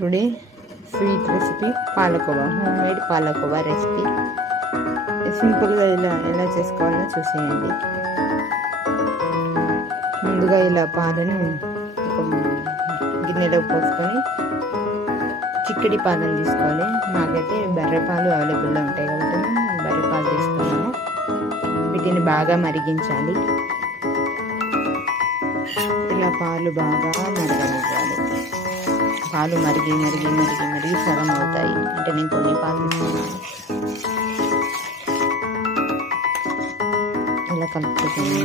Today sweet recipe palkova, home made palkova recipe. సింపుల్గా ఎలా చేసుకోవాలో చూసేయండి. ముందుగా ఇలా పాలను ఒక గిన్నెలో పోసుకొని చిక్కడి పాలను తీసుకోవాలి. మాకైతే బర్రె పాలు అవైలబుల్లో ఉంటాయి కాబట్టి మేము బర్రె పాలు తీసుకున్నాము. వీటిని బాగా మరిగించాలి. ఇలా పాలు బాగా మరగనివ్వాలి. పాలు మరిగి మరిగి మరిగి మరిగి సగం అవుతాయి. అంటే నేను కొన్ని పాలు తీసుకున్నాను. ఇలా కలుపుతుంది.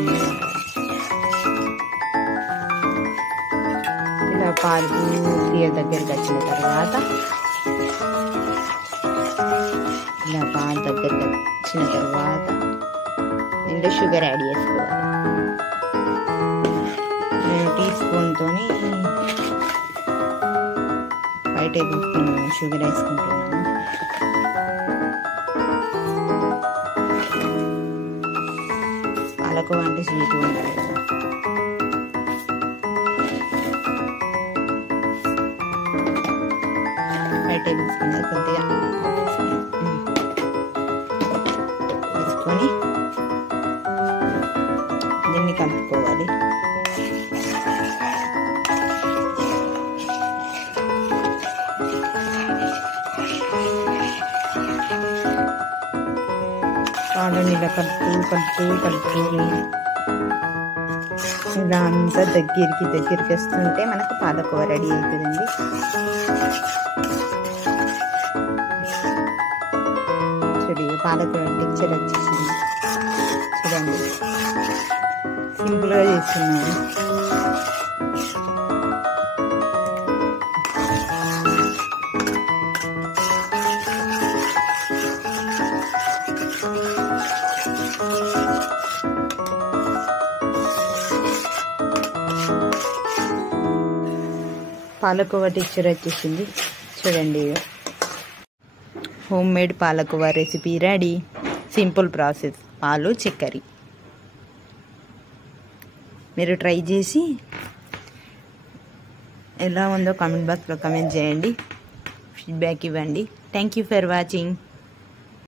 ఇలా పాలు పూర్తిగా దగ్గరికి వచ్చిన తర్వాత ఇందులో షుగర్ యాడ్ చేసుకోవాలి. నేను టీ స్పూన్తో 5 టేబుల్ స్పూన్ షుగర్ వేసుకుంటున్నాను. పాలకోవా అంటే స్వీట్ ఉండాలి కదా. టేబుల్ స్పూన్ కొద్దిగా వేసుకొని దీన్ని కలుపుకోవాలి. పాలను ఇలా కలుపుతూ ఇలా అంతా దగ్గరికి వస్తుంటే మనకు పాలకోవా రెడీ అవుతుందండి. పాలకోవా టెక్చర్ వచ్చేసింది చూడండి. సింపుల్గా చేస్తున్నాను. పాలకోవా టెక్చర్ వచ్చేసింది చూడండి. Home made palkova recipe ready. Simple process, పాలు చక్కెర. మీరు ట్రై చేసి ఎలా ఉందో కామెంట్ బాక్స్లో కామెంట్ చేయండి, ఫీడ్బ్యాక్ ఇవ్వండి. Thank you for watching.